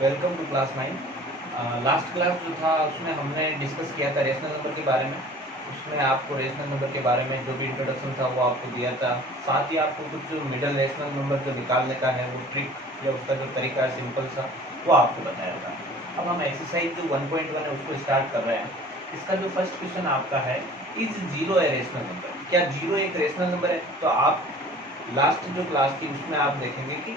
Welcome to class 9। Last class जो था उसमें हमने डिस्कस किया था रेशनल नंबर के बारे में। उसमें आपको रेशनल नंबर के बारे में जो भी इंट्रोडक्शन था वो आपको दिया था। साथ ही आपको कुछ जो मिडल रेशनल नंबर जो निकालने का है वो ट्रिक या उसका जो तरीका है सिंपल सा वो आपको बताया था। अब हम एक्सरसाइज जो 1.1 है उसको स्टार्ट कर रहे हैं। इसका जो फर्स्ट क्वेश्चन आपका है, is zero A rational number? क्या जीरो एक रेशनल नंबर है? तो आप लास्ट जो क्लास थी उसमें आप देखेंगे कि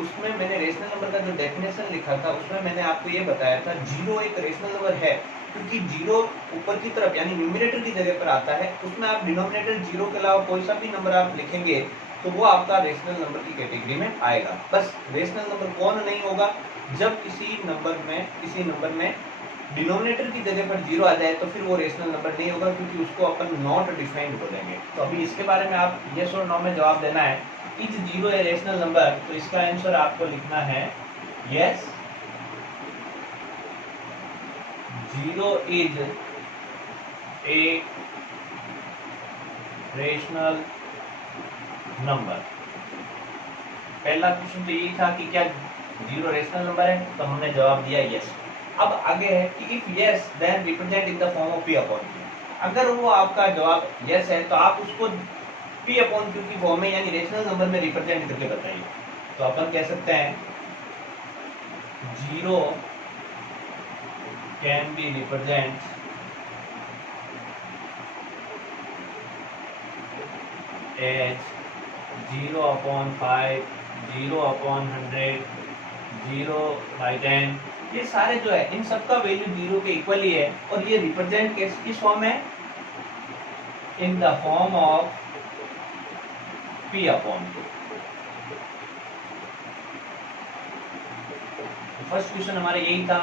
उसमें मैंने रेशनल नंबर का जो डेफिनेशन लिखा था उसमें मैंने आपको ये बताया था जीरो एक रेशनल नंबर है, क्योंकि जीरो ऊपर की तरफ यानी न्यूमरेटर की जगह पर आता है। उसमें आप डिनोमिनेटर जीरो के अलावा कोई सा भी नंबर आप लिखेंगे तो वो आपका रेशनल नंबर की कैटेगरी में आएगा। बस रेशनल नंबर कौन नहीं होगा? जब किसी नंबर में डिनोमिनेटर की जगह पर जीरो आ जाए तो फिर वो रेशनल नंबर नहीं होगा, क्योंकि उसको अपन नॉट डिफाइंड बोलेंगे। तो अभी इसके बारे में आप यस और नो में जवाब देना है। Is zero A rational number? तो इसका आंसर आपको लिखना है yes, zero is a rational number. पहला क्वेश्चन तो यही था कि क्या जीरो रेशनल नंबर है, तो हमने जवाब दिया यस। अब आगे है कि if yes then represent in the form of P upon Q. अगर वो आपका जवाब यस है तो आप उसको पी अपॉन क्यू की फॉर्म में यानी रेशनल नंबर में रिप्रेजेंट करके बताइए। तो अपन कह सकते हैं zero can be represent as 0/5, 0/100, 0/10। ये सारे जो है इन सबका वैल्यू जीरो के इक्वल ही है, और ये रिप्रेजेंट किस फॉर्म है? In the form of P upon Q. First question हमारा यही था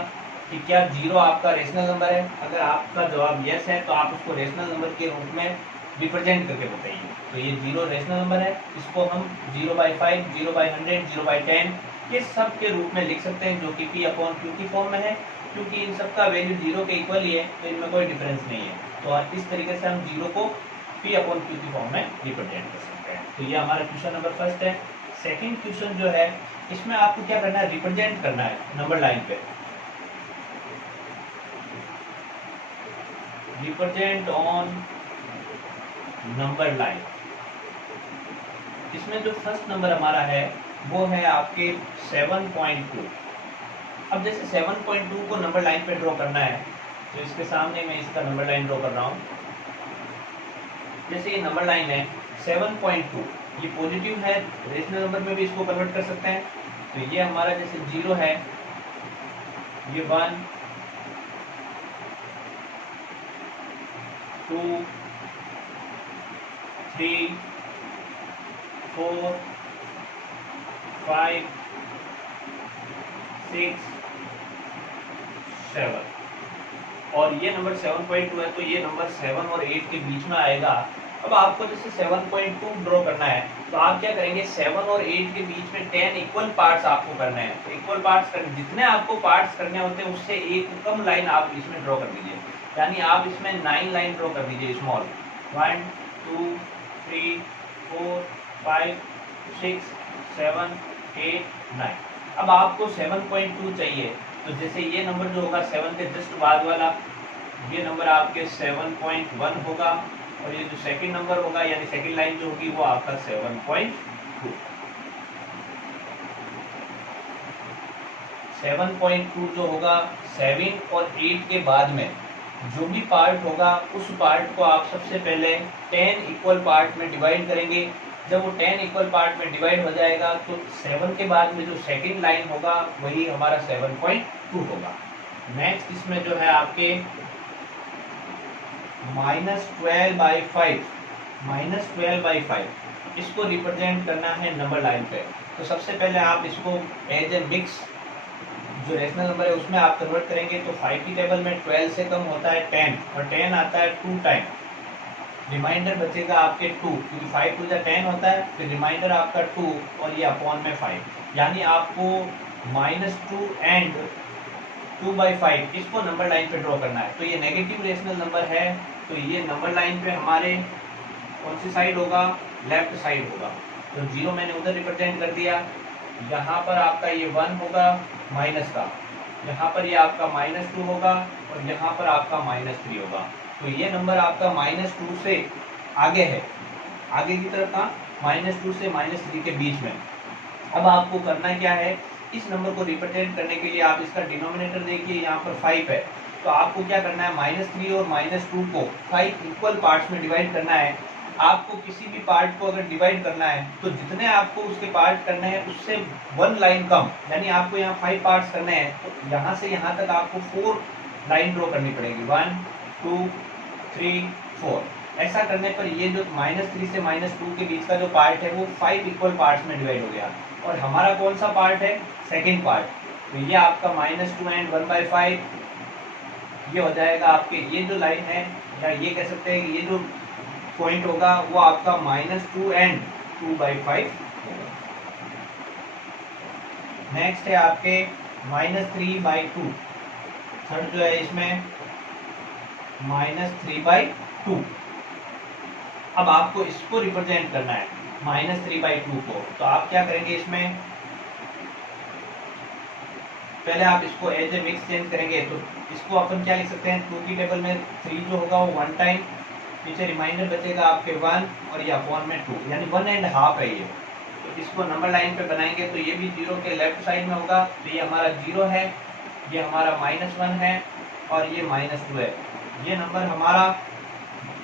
कि क्या जीरो आपका रेशनल नंबर है। अगर आपका जवाब यस है तो आप उसको रेशनल नंबर के रूप में रिप्रेजेंट करके बताइए। तो ये जीरो रेशनल नंबर है, इसको हम 0/5, 0/100, 0/10 ये सब के रूप में लिख सकते हैं, जो कि पी अपॉन क्यू की फॉर्म में है। क्योंकि इन सब का वैल्यू जीरो के इक्वल ही है तो इनमें कोई डिफरेंस नहीं है। तो इस तरीके से हम जीरो को पी अपॉन क्यू की फॉर्म में रिप्रेजेंट कर सकते हैं। तो ये हमारा क्वेश्चन नंबर फर्स्ट है। सेकेंड क्वेश्चन जो है, इसमें आपको क्या करना है? रिप्रेजेंट करना है नंबर लाइन पे। Represent on number line. इसमें जो फर्स्ट नंबर हमारा है वो है आपके 7.2। अब जैसे 7.2 को नंबर लाइन पे ड्रॉ करना है तो इसके सामने मैं इसका नंबर लाइन ड्रॉ कर रहा हूँ। जैसे ये नंबर लाइन है 7.2, ये पॉजिटिव है, रेशनल नंबर में भी इसको कन्वर्ट कर सकते हैं। तो ये हमारा जैसे जीरो है, ये 1, 2, 3, 4, 5, 6, 7 और ये नंबर 7.2 है तो ये नंबर 7 और 8 के बीच में आएगा। अब आपको जैसे 7.2 ड्रॉ करना है तो आप क्या करेंगे? 7 और 8 के बीच में 10 इक्वल पार्ट्स आपको करने हैं। तो इक्वल पार्ट्स करने, जितने आपको पार्ट्स करने होते हैं उससे एक कम लाइन आप इसमें ड्रॉ कर दीजिए। यानी आप इसमें 9 लाइन ड्रॉ कर दीजिए स्मॉल। 1, 2, 3, 4, 5, 6, 7, 8, 9। अब आपको 7.2 चाहिए तो जैसे ये नंबर जो होगा 7 के जस्ट बाद वाला, ये नंबर आपके 7.1 होगा, और ये जो सेकंड नंबर होगा यानी सेकंड लाइन जो होगी वो आपका 7.2। 7.2 जो होगा 7 और 8 के बाद में जो भी पार्ट होगा उस पार्ट को आप सबसे पहले 10 इक्वल पार्ट में डिवाइड करेंगे। जब वो 10 इक्वल पार्ट में डिवाइड हो जाएगा तो 7 के बाद में जो सेकंड लाइन होगा वही हमारा 7.2 होगा। नेक्स्ट इसमें जो है आपके -12/5, -12/5 इसको रिप्रेजेंट करना है नंबर लाइन पे। तो सबसे पहले आप इसको एज ए मिक्स जो रेशनल नंबर है उसमें आप कन्वर्ट करेंगे। तो 5 की टेबल में 12 से कम होता है 10 और 10 आता है 2 टाइम। रिमाइंडर बचेगा आपके 2, क्योंकि 5 टू 10 होता है, फिर रिमाइंडर आपका 2 और ये अपॉन में 5। यानी आपको -2 एंड 2/5 इसको नंबर लाइन पे ड्रॉ करना है। तो ये नेगेटिव रेशनल नंबर है तो ये नंबर लाइन पे हमारे कौन सी साइड होगा? लेफ्ट साइड होगा। तो जीरो मैंने उधर रिप्रेजेंट कर दिया, यहाँ पर आपका ये 1 होगा माइनस का, यहाँ पर ये आपका -2 होगा और यहाँ पर आपका -3 होगा। तो ये नंबर आपका -2 से आगे है, आगे की तरफ का -2 से -3 के बीच में। अब आपको करना क्या है, इस नंबर को रिप्रेजेंट करने के लिए आप इसका डिनोमिनेटर देखिए, यहाँ पर 5 है, तो आपको क्या करना है, -3 और -2 को 5 इक्वल पार्ट्स में डिवाइड करना है। आपको किसी भी पार्ट को अगर डिवाइड करना है तो जितने आपको उसके पार्ट करने हैं उससे 1 लाइन कम, यानी आपको यहाँ 5 पार्ट्स करने हैं तो यहाँ से यहाँ तक आपको 4 लाइन ड्रॉ करनी पड़ेगी, 1 2 3 4। ऐसा करने पर ये जो -3 से -2 के बीच का जो पार्ट है वो 5 इक्वल पार्ट्स में डिवाइड हो गया। और हमारा कौन सा पार्ट है, सेकेंड पार्ट, तो ये आपका -2 एंड 1/5 ये हो जाएगा आपके, ये जो लाइन है या ये कह सकते हैं कि ये जो पॉइंट होगा वो आपका -2 एंड 2/5 होगा। नेक्स्ट है आपके -3/2, थर्ड जो है इसमें -3/2। अब आपको इसको रिप्रेजेंट करना है -3/2 को, तो आप क्या करेंगे, इसमें पहले आप इसको एज ए मिक्स चेंज करेंगे, तो इसको अपन क्या लिख सकते हैं, 2 की टेबल में 3 जो होगा वो 1 टाइम, पीछे रिमाइंडर बचेगा आपके 1 और ये अपॉन में 2, यानी 1.5 है ये। तो इसको नंबर लाइन पे बनाएंगे तो ये भी 0 के लेफ्ट साइड में होगा, तो ये हमारा 0 है, ये हमारा -1 है और ये -2 है। ये नंबर हमारा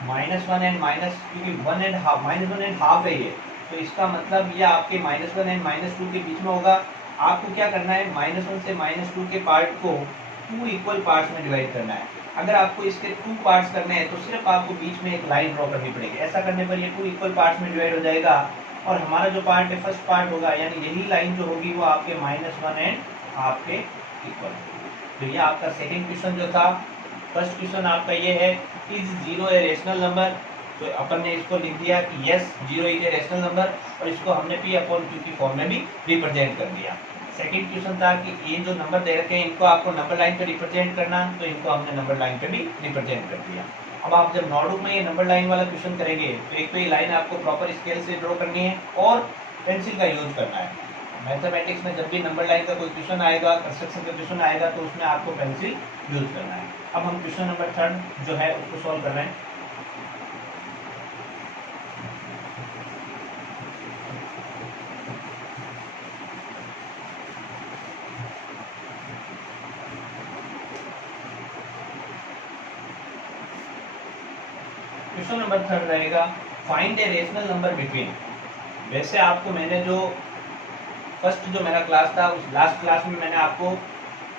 -1 एंड क्योंकि 1.5 है ये, तो इसका मतलब ये आपके -1 एंड -2 के बीच में होगा। आपको क्या करना है, -1 से -2 के पार्ट को 2 इक्वल पार्ट्स में डिवाइड करना है। अगर आपको इसके 2 पार्ट्स करने हैं तो सिर्फ आपको बीच में एक लाइन ड्रॉ करनी पड़ेगी। ऐसा करने पर ये 2 इक्वल पार्ट्स में डिवाइड हो जाएगा और हमारा जो पार्ट है फर्स्ट पार्ट होगा, यानी यही लाइन जो होगी वो आपके -1 एंड आपके इक्वल। तो ये आपका सेकेंड क्वेश्चन जो था। फर्स्ट क्वेश्चन आपका ये है, इज 0 ए रेशनल नंबर, तो अपन ने इसको लिख दिया कि yes 0 is a rational number और इसको हमने P/Q की फॉर्म में भी रिप्रेजेंट कर दिया। सेकंड क्वेश्चन था कि ये जो नंबर दे रखे हैं इनको आपको नंबर लाइन पे रिप्रेजेंट करना, तो इनको हमने नंबर लाइन पे भी रिप्रेजेंट कर दिया। अब आप जब नोटबुक में ये नंबर लाइन वाला क्वेश्चन करेंगे तो एक तो ये लाइन आपको प्रॉपर स्केल से ड्रॉ करनी है और पेंसिल का यूज करना है। मैथमेटिक्स में जब भी नंबर लाइन का कोई क्वेश्चन आएगा, कंस्ट्रक्शन का क्वेश्चन आएगा, तो उसमें आपको पेंसिल यूज करना है। अब हम क्वेश्चन नंबर 3 जो है उसको सॉल्व कर रहे हैं। क्वेश्चन नंबर 3 रहेगा, फाइंड ए रेशनल नंबर बिटवीन। वैसे आपको मैंने जो फर्स्ट जो मेरा क्लास था उस लास्ट क्लास में मैंने आपको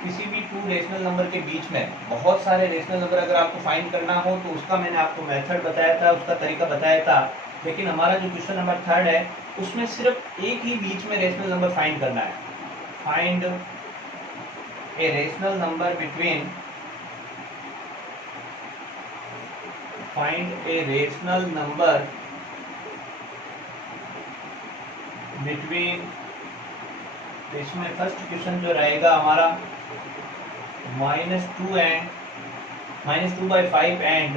किसी भी 2 रेशनल नंबर के बीच में बहुत सारे रेशनल नंबर अगर आपको फाइंड करना हो तो उसका मैंने आपको मेथड बताया था, उसका तरीका बताया था। लेकिन हमारा जो क्वेश्चन नंबर 3 है उसमें सिर्फ एक ही बीच में रेशनल नंबर फाइंड करना है। फाइंड ए रेशनल नंबर बिटवीन, फाइंड ए रेशनल नंबर बिटवीन, इसमें फर्स्ट क्वेश्चन जो रहेगा हमारा -2 एंड -2/5 एंड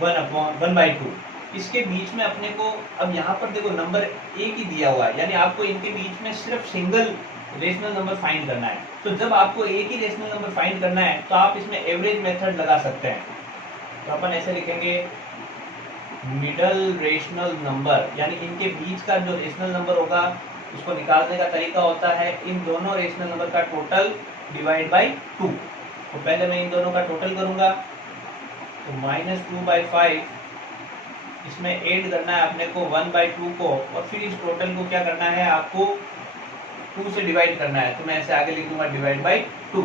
1/2। इसके बीच में अपने को, अब यहाँ पर देखो नंबर एक ही दिया हुआ है, यानी आपको इनके बीच में सिर्फ सिंगल रेशनल नंबर फाइंड करना है। तो जब आपको एक ही रेशनल नंबर फाइंड करना है तो आप इसमें एवरेज मेथड लगा सकते हैं। तो अपन ऐसे लिखेंगे, मिडल रेशनल नंबर, यानी इनके बीच का जो रेशनल नंबर होगा उसको निकालने का तरीका होता है इन दोनों रेशनल नंबर का टोटल डिवाइड बाई 2। तो पहले मैं इन दोनों का टोटल करूंगा, तो -2/5 इसमें ऐड करना है अपने को 1/2 को, और फिर इस टोटल को क्या करना है आपको 2 से डिवाइड करना है। तो मैं ऐसे आगे लिख दूंगा डिवाइड बाई 2।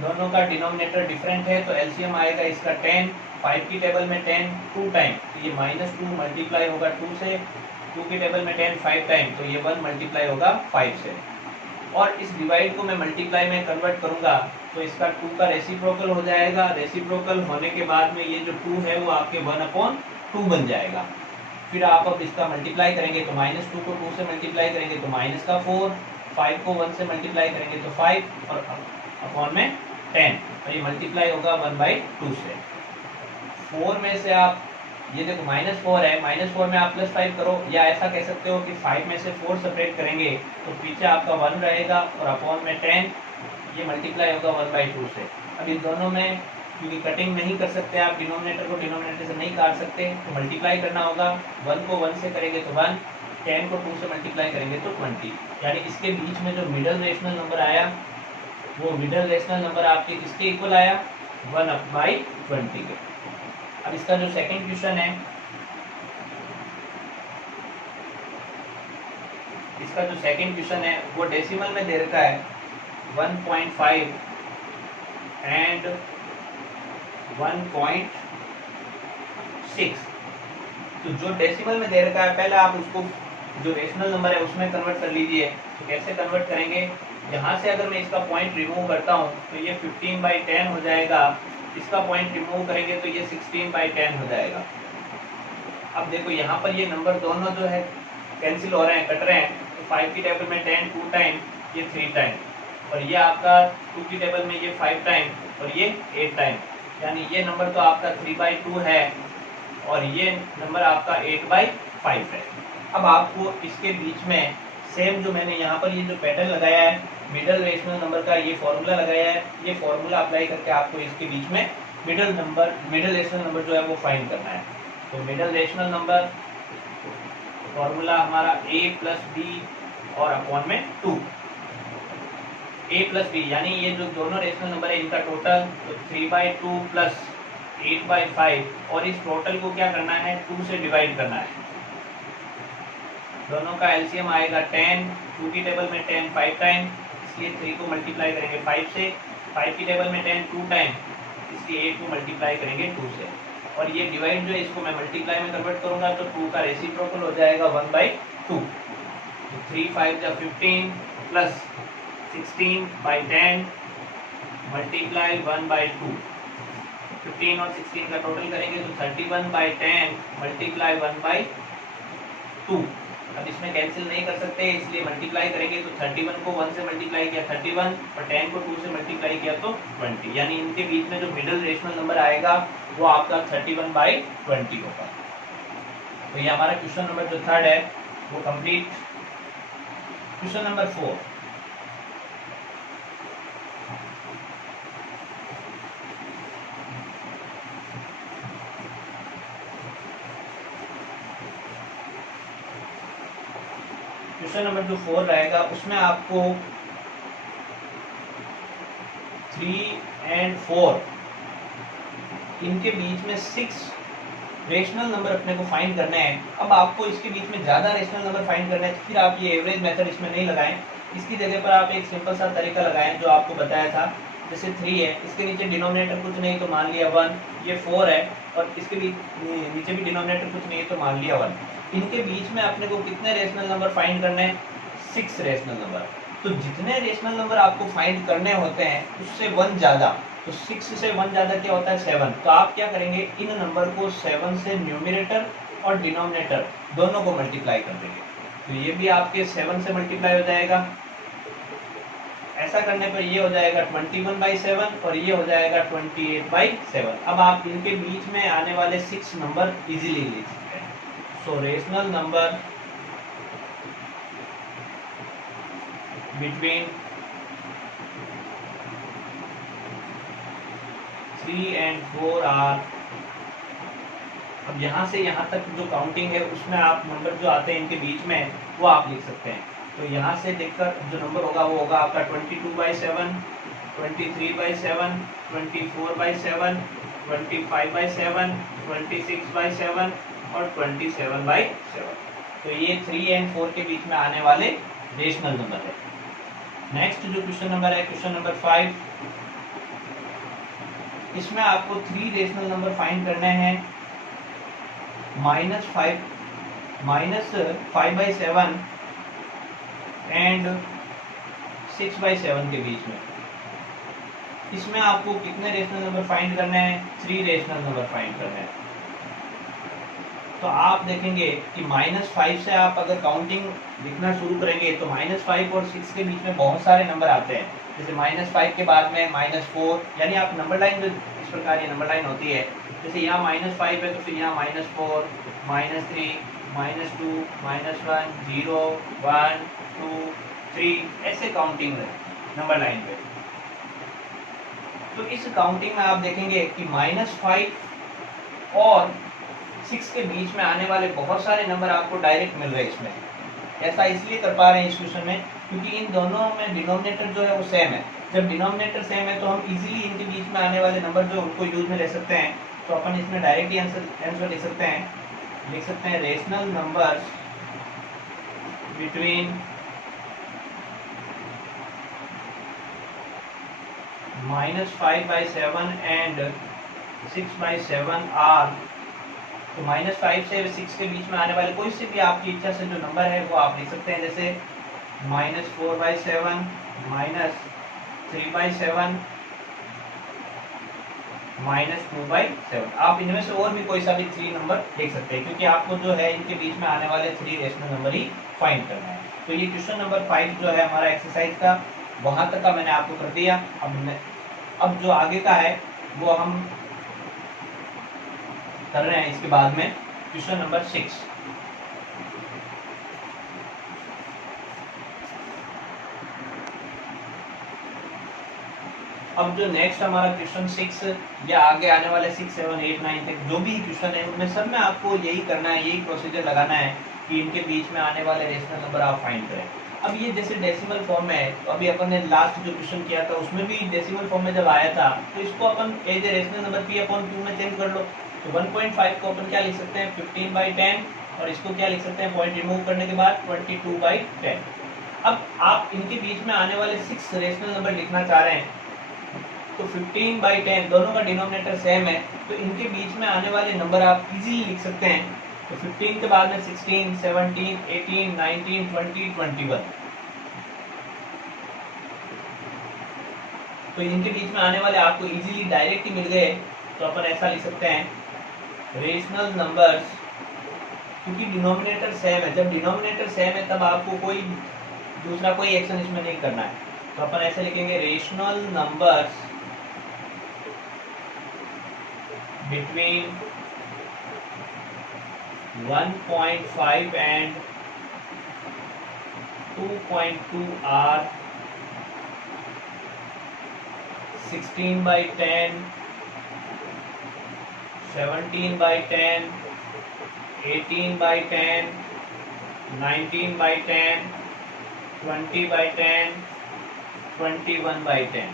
दोनों का डिनोमिनेटर डिफरेंट है तो एलसीएम आएगा इसका 10, 5 की टेबल में 10 2 टाइम, तो ये -2 मल्टीप्लाई होगा 2 से, 2 की टेबल में 10 5 टाइम, तो ये 1 मल्टीप्लाई होगा 5 से। और इस डिवाइड को मैं मल्टीप्लाई में कन्वर्ट करूंगा तो इसका 2 का रेसिप्रोकल हो जाएगा। रेसिप्रोकल होने के बाद में ये जो 2 है वो आपके 1/2 बन जाएगा। फिर आप अब इसका मल्टीप्लाई करेंगे तो -2 को 2 से मल्टीप्लाई करेंगे तो -4, 5 को 1 से मल्टीप्लाई करेंगे तो 5 और अपॉन में 10, और ये मल्टीप्लाई होगा 1/2 से। 4 में से आप ये देखो -4 है, -4 में आप +5 करो, या ऐसा कह सकते हो कि 5 में से 4 सेपरेट करेंगे तो पीछे आपका 1 रहेगा और अपॉन में 10, ये मल्टीप्लाई होगा 1/2 से। अब इन दोनों में क्योंकि कटिंग नहीं कर सकते आप, डिनोमिनेटर को डिनोमिनेटर से नहीं काट सकते, तो मल्टीप्लाई करना होगा। 1 को 1 से करेंगे तो 1, 10 को 2 से मल्टीप्लाई करेंगे तो 20। यानी इसके बीच में जो मिडल रेशनल नंबर आया वो मिडल रेशनल नंबर आपके किसके इक्वल आया, 1/20 के। अब इसका जो सेकंड क्वेश्चन है, इसका जो सेकंड क्वेश्चन है वो डेसिमल में दे रखा है 1.5 एंड 1.6। तो जो डेसिमल में दे रखा है पहले आप उसको जो रेशनल नंबर है उसमें कन्वर्ट कर लीजिए। तो कैसे कन्वर्ट करेंगे, यहाँ से अगर मैं इसका पॉइंट रिमूव करता हूँ तो ये 15/10 हो जाएगा, इसका पॉइंट रिमूव करेंगे तो ये 16/10 हो जाएगा। अब देखो यहाँ पर ये नंबर दोनों जो है कैंसिल हो रहे हैं, कट रहे हैं, तो 5 की टेबल में 10 2 टाइम, ये 3 टाइम, और ये आपका 2 की टेबल में ये 5 टाइम और ये 8 टाइम, यानी ये नंबर तो आपका 3/2 है और ये नंबर आपका 8/5 है। अब आपको इसके बीच में सेम जो मैंने यहाँ पर ये जो पैटर्न लगाया है मिडल रेशनल नंबर का, ये फॉर्मूला लगाया है, ये फॉर्मूला अप्लाई करके आपको इसके बीच में मिडल रेशनल नंबर जो है वो फाइंड करना है। तो मिडल रेशनल नंबर फॉर्मूला हमारा a + b और अपॉन में 2, a + b यानी ये जो दोनों रेशनल नंबर है इनका टोटल, तो 3/2 + 8/5, और इस टोटल को क्या करना है, 2 से डिवाइड करना है। दोनों का एलसीएम आएगा 10, 2 की टेबल में 10 5 टाइम, इसलिए 3 को मल्टीप्लाई करेंगे 5 से, 5 की टेबल में 10 2 टाइम, इसलिए 8 को मल्टीप्लाई करेंगे 2 से, और ये डिवाइड जो है इसको मैं मल्टीप्लाई में कन्वर्ट करूंगा तो 2 का रेसिप्रोकल हो जाएगा 1/2। 3 5 = 15 + 16/10 मल्टीप्लाई 1/2, 15 और 16 का टोटल करेंगे तो 31/10 मल्टीप्लाई 1/2। अब इसमें कैंसिल नहीं कर सकते इसलिए मल्टीप्लाई करेंगे तो 31 को 1 से मल्टीप्लाई किया 31 और 10 को 2 से मल्टीप्लाई किया तो 20, यानी इनके बीच में जो मिडल रेशनल नंबर आएगा वो आपका 31/20 होगा। तो ये हमारा क्वेश्चन नंबर जो थर्ड है वो complete. Question number 4, question number जो 4 रहेगा उसमें आपको 3 और 4 इनके बीच में 6 रेशनल नंबर अपने को फाइंड करने हैं। अब आपको इसके बीच में ज़्यादा रेशनल नंबर फाइंड करना है तो फिर आप ये एवरेज मेथड इसमें नहीं लगाएं, इसकी जगह पर आप एक सिंपल सा तरीका लगाएं जो आपको बताया था। जैसे 3 है, इसके नीचे डिनोमिनेटर कुछ नहीं तो मान लिया 1, ये 4 है और इसके नीचे भी डिनोमिनेटर कुछ नहीं तो मान लिया 1। इनके बीच में अपने को कितने रेशनल नंबर फाइंड करने हैं, 6 रेशनल नंबर। तो जितने रेशनल नंबर आपको फाइंड करने होते हैं उससे 1 ज़्यादा, तो 6 से 1 ज़्यादा क्या होता है 7। तो आप क्या करेंगे, इन नंबर को 7 से न्यूमरेटर और डिनोमिनेटर दोनों को मल्टीप्लाई कर देंगे, तो ये भी आपके 7 से मल्टीप्लाई हो जाएगा। ऐसा करने पर ये हो जाएगा 21/7 और ये हो जाएगा 28/7। अब आप इनके बीच में आने वाले 6 नंबर इजीली लिख सकते हैं। सो रेशनल नंबर बिटवीन 3 और 4 आर, अब यहाँ से यहाँ तक जो काउंटिंग है उसमें आप नंबर जो आते हैं इनके बीच में वो आप लिख सकते हैं। तो यहाँ से देखकर जो नंबर होगा वो होगा आपका 22/7, 23/7, 24/7, 25/7, 26/7 और 27/7। तो ये 3 और 4 के बीच में आने वाले रेशनल नंबर है। नेक्स्ट जो क्वेश्चन नंबर है, क्वेश्चन नंबर 5, इसमें आपको 3 रेशनल नंबर फाइंड करने हैं -5/7 एंड 6/7 के बीच में। इसमें आपको कितने रेशनल नंबर फाइंड करने हैं, 3 रेशनल नंबर फाइंड करने हैं। तो आप देखेंगे कि -5 से आप अगर काउंटिंग लिखना शुरू करेंगे तो -5 और 6 के बीच में बहुत सारे नंबर आते हैं। जैसे -5 के बाद में -4, यानी आप नंबर लाइन जो इस प्रकार ये नंबर लाइन होती है, जैसे यहाँ -5 है तो फिर यहाँ -4, -3, -2, -1, 0, 1, 2, 3, ऐसे काउंटिंग नंबर लाइन पे। तो इस काउंटिंग में आप देखेंगे कि -5 और 6 के बीच में आने वाले बहुत सारे नंबर आपको डायरेक्ट मिल रहे हैं इसमें। ऐसा इसलिए कर पा रहे हैं इस क्वेश्चन में क्योंकि इन दोनों में डिनोमिनेटर जो है वो सेम है। जब डिनोमिनेटर सेम है तो हम इजीली इनके बीच में आने वाले नंबर जो उनको यूज में ले सकते हैं। तो अपन इसमें डायरेक्टली आंसर लिख सकते हैं rational numbers between -5/7 and 6/7 are. तो -5 से 6 के बीच में आने वाले कोई से भी आपकी इच्छा से जो नंबर है वो आप लिख सकते हैं, जैसे -4/7, -3/7, -2/7। आप इनमें से और भी कोई सा भी 3 नंबर लिख सकते हैं क्योंकि आपको जो है इनके बीच में आने वाले 3 रेशनल नंबर ही फाइंड करना है। तो ये क्वेश्चन नंबर 5 जो है हमारा एक्सरसाइज का, वहां तक का मैंने आपको कर दिया। अब जो आगे का है वो हम कर रहे हैं इसके बाद में क्वेश्चन नंबर 6। अब जो नेक्स्ट हमारा क्वेश्चन 6 या आगे आने वाले 6, 7, 8, 9 तक जो भी क्वेश्चन है उनमें सब में आपको यही करना है, यही प्रोसीजर लगाना है कि इनके बीच में आने वाले रेशनल नंबर आप फाइंड करें। अब ये जैसे डेसिमल फॉर्म में है, तो अभी अपन ने लास्ट जो क्वेश्चन किया था उसमें भी डेसिमल फॉर्म में जब आया था तो इसको अपन as a rational number p/q में चेंज कर लो। तो 1.5 को अपन क्या लिख सकते हैं 15/10, और इसको क्या लिख सकते हैं पॉइंट रिमूव करने के बाद 22/10। अब आप इनके बीच में आने वाले 6 रेशनल नंबर लिखना चाह रहे हैं तो 15/10 दोनों का डिनोमिनेटर सेम है, तो इनके बीच में आने वाले नंबर आप इजीली लिख सकते हैं। तो 15 के बाद में 16, 17, 18, 19, 20, 21। तो इनके बीच में आने वाले आपको इजीली डायरेक्ट ही मिल गए। तो अपन ऐसा लिख सकते हैं रेशनल नंबर्स, क्योंकि डिनोमिनेटर सेम है। जब डिनोमिनेटर सेम है तब आपको कोई दूसरा कोई एक्शन इसमें नहीं करना है। तो अपन ऐसे लिखेंगे rational numbers between 1.5 and 2.2 are 16/10, 17/10, 18/10, 19/10, 20/10, 21/10।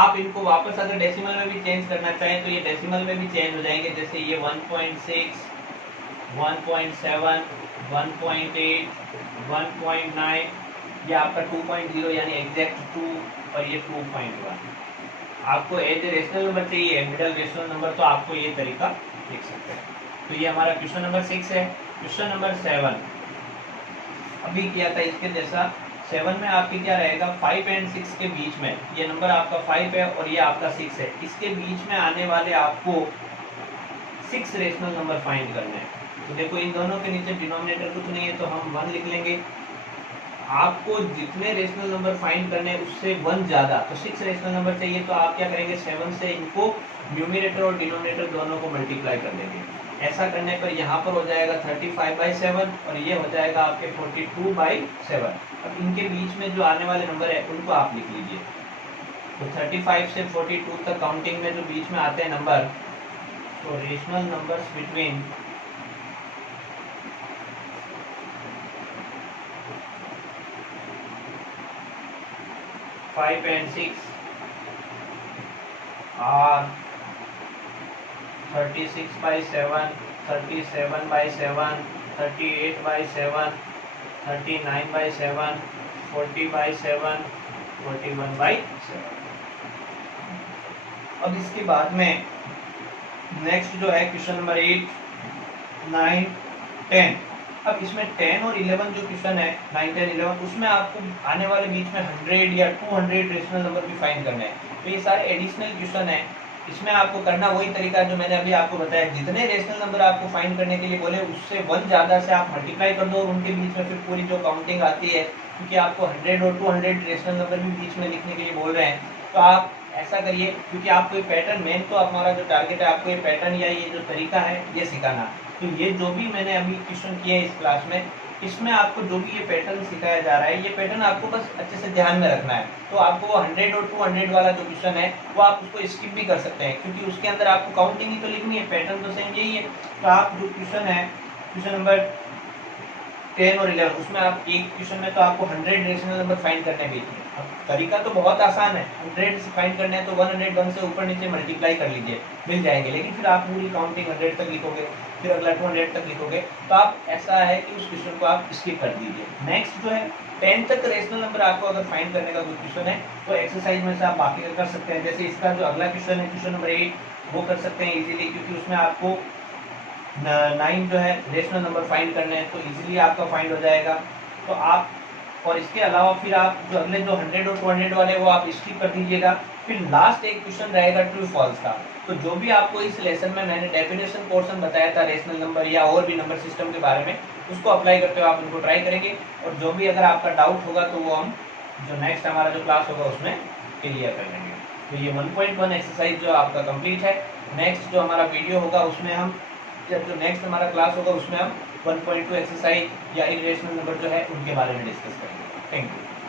आप इनको वापस अगर डेसिमल में भी चेंज करना चाहें तो ये डेसिमल में भी चेंज हो जाएंगे। जैसे ये 1.6, 1.7, 1.8, 1.9, ये आपका 2.0 यानी एग्जैक्ट 2, और ये 2.1। आपको एज ए रेशनल नंबर चाहिए, मिडल रेशनल नंबर, तो आपको ये तरीका लिख सकते हैं। तो ये हमारा क्वेश्चन नंबर 6 है। क्वेश्चन नंबर 7 अभी किया था इसके जैसा। 7 में आपके क्या रहेगा 5 एंड 6 के बीच में, ये नंबर आपका 5 है और ये आपका 6 है, इसके बीच में आने वाले आपको 6 रेशनल नंबर फाइंड करने हैं। तो देखो इन दोनों के नीचे डिनोमिनेटर कुछ नहीं है तो हम 1 लिख लेंगे। आपको जितने रेशनल नंबर फाइंड करने हैं उससे 1 ज़्यादा, तो 6 रेशनल नंबर चाहिए। तो आप क्या करेंगे 7 से इनको न्यूमिनेटर और डिनोमिनेटर दोनों को मल्टीप्लाई कर देंगे। ऐसा करने पर यहाँ पर हो जाएगा 35/7 और ये हो जाएगा आपके 42/7। अब इनके बीच में जो आने वाले नंबर है उनको आप लिख लीजिए। तो 35 से 42 तक काउंटिंग में जो बीच में आते हैं नंबर, तो rational numbers between 5 and 6 are 36/7, 37/7, 38/7, 39/7, 40/7, 41/7। अब इसके बाद में नेक्स्ट जो है क्वेश्चन नंबर 8, 9, 10। अब इसमें 10 और 11 जो क्वेश्चन है 9, 10, 11, उसमें आपको आने वाले बीच में 100 या 200 रेशनल नंबर भी फाइंड करना है। तो ये सारे एडिशनल क्वेश्चन है, इसमें आपको करना वही तरीका जो मैंने अभी आपको बताया, जितने रेशनल नंबर आपको फाइंड करने के लिए बोले उससे 1 ज़्यादा से आप मल्टीप्लाई कर दो और उनके बीच में फिर पूरी जो काउंटिंग आती है, क्योंकि आपको 100 और 200 रेशनल नंबर भी बीच में लिखने के लिए बोल रहे हैं, तो आप ऐसा करिए, क्योंकि आपको ये पैटर्न, मेन तो हमारा जो टारगेट है आपको ये पैटर्न या ये जो तरीका है ये सिखाना। तो ये जो भी मैंने अभी क्वेश्चन किए हैं इस क्लास में, इसमें आपको जो भी ये पैटर्न सिखाया जा रहा है, ये पैटर्न आपको बस अच्छे से ध्यान में रखना है। तो आपको वो 100 और 200 वाला जो क्वेश्चन है वो आप उसको स्किप भी कर सकते हैं, क्योंकि उसके अंदर आपको काउंटिंग ही तो लिखनी है, पैटर्न तो सेम यही है। तो आप जो क्वेश्चन है, क्वेश्चन नंबर 10 और 11, उसमें आप एक क्वेश्चन में तो आपको 100 रेशनल नंबर फाइंड करने भी थे। अब तरीका तो बहुत आसान है, 100 से फाइंड करने हैं तो 101 से ऊपर नीचे मल्टीप्लाई कर लीजिए, मिल जाएंगे। लेकिन फिर आप पूरी काउंटिंग 100 तक लिखोगे, फिर अगला 200 तक लिखोगे, तो आप ऐसा है कि उस क्वेश्चन को आप स्किप कर दीजिए। नेक्स्ट जो है 10 तक रेशनल नंबर आपको अगर फाइंड करने का कोई क्वेश्चन है तो एक्सरसाइज में से आप बाकी का कर सकते हैं। जैसे इसका जो अगला क्वेश्चन है, क्वेश्चन नंबर 8, वो कर सकते हैं इजीली, क्योंकि उसमें आपको 9 जो है रेशनल नंबर फाइंड करने हैं, तो इजीली आपका फाइंड हो जाएगा। तो आप, और इसके अलावा फिर आप जो अगले जो 100 और 200 वाले वो आप स्किप कर दीजिएगा। फिर लास्ट एक क्वेश्चन रहेगा ट्रू फॉल्स का। तो जो भी आपको इस लेसन में मैंने डेफिनेशन पोर्शन बताया था रेशनल नंबर या और भी नंबर सिस्टम के बारे में, उसको अप्लाई करते हुए आप उनको ट्राई करेंगे। और जो भी अगर आपका डाउट होगा तो वो हम जो नेक्स्ट हमारा जो क्लास होगा उसमें क्लियर कर लेंगे। तो ये 1.1 एक्सरसाइज जो आपका कंप्लीट है। नेक्स्ट जो हमारा वीडियो होगा उसमें हम, जब जो नेक्स्ट हमारा क्लास होगा उसमें हम 1.2 एक्सरसाइज या इरेशनल नंबर जो है उनके बारे में डिस्कस करेंगे। Thank you.